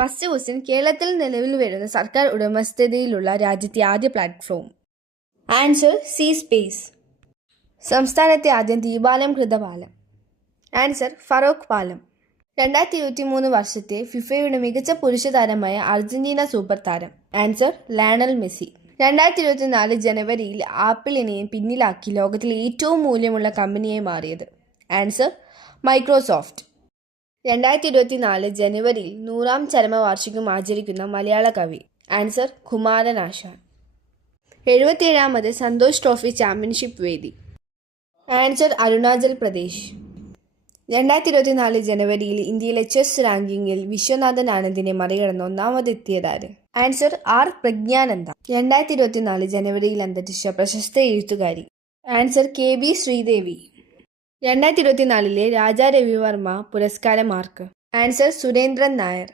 First question, കേരളത്തിൽ നിലവിൽ വരുന്ന സർക്കാർ ഉടമസ്ഥതയിലുള്ള രാജ്യത്തെ ആദ്യ പ്ലാറ്റ്ഫോം. Answer C space. സംസ്ഥാനത്തെ ആദ്യം ദീപാലംകൃത പാലം. ആൻസർ ഫറോക്ക് പാലം. 2023 വർഷത്തെ ഫിഫയുടെ മികച്ച പുരുഷ താരമായ അർജന്റീന സൂപ്പർ താരം. Answer Lionel Messi. 2024 ജനുവരിയിൽ ആപ്പിൾ ഇനിയും പിന്നിലാക്കി ലോകത്തിലെ ഏറ്റവും മൂല്യമുള്ള കമ്പനിയായി മാറിയത്. Answer Microsoft. 2024 ജനുവരിയിൽ 100ാം ചരമവാർഷികം ആചരിക്കുന്ന മലയാള കവി. ആൻസർ കുമാരനാശാൻ. 77ാമത് സന്തോഷ് ട്രോഫി ചാമ്പ്യൻഷിപ്പ് വേദി. ആൻസർ അരുണാചൽ പ്രദേശ്. 2024 ജനുവരിയിൽ ഇന്ത്യയിലെ ചെസ് റാങ്കിങ്ങിൽ വിശ്വനാഥൻ ആനന്ദിനെ മറികടന്ന് ഒന്നാമതെത്തിയതാര്? Answer R Praggnanandhaa. 2024 ജനുവരിയിൽ അന്തരിച്ച പ്രശസ്ത എഴുത്തുകാരി. Answer K B Sreedevi. 2024 Raja Ravi Varma പുരസ്കാരം ആർക്ക്? ആൻസർ സുരേന്ദ്രൻ നായർ.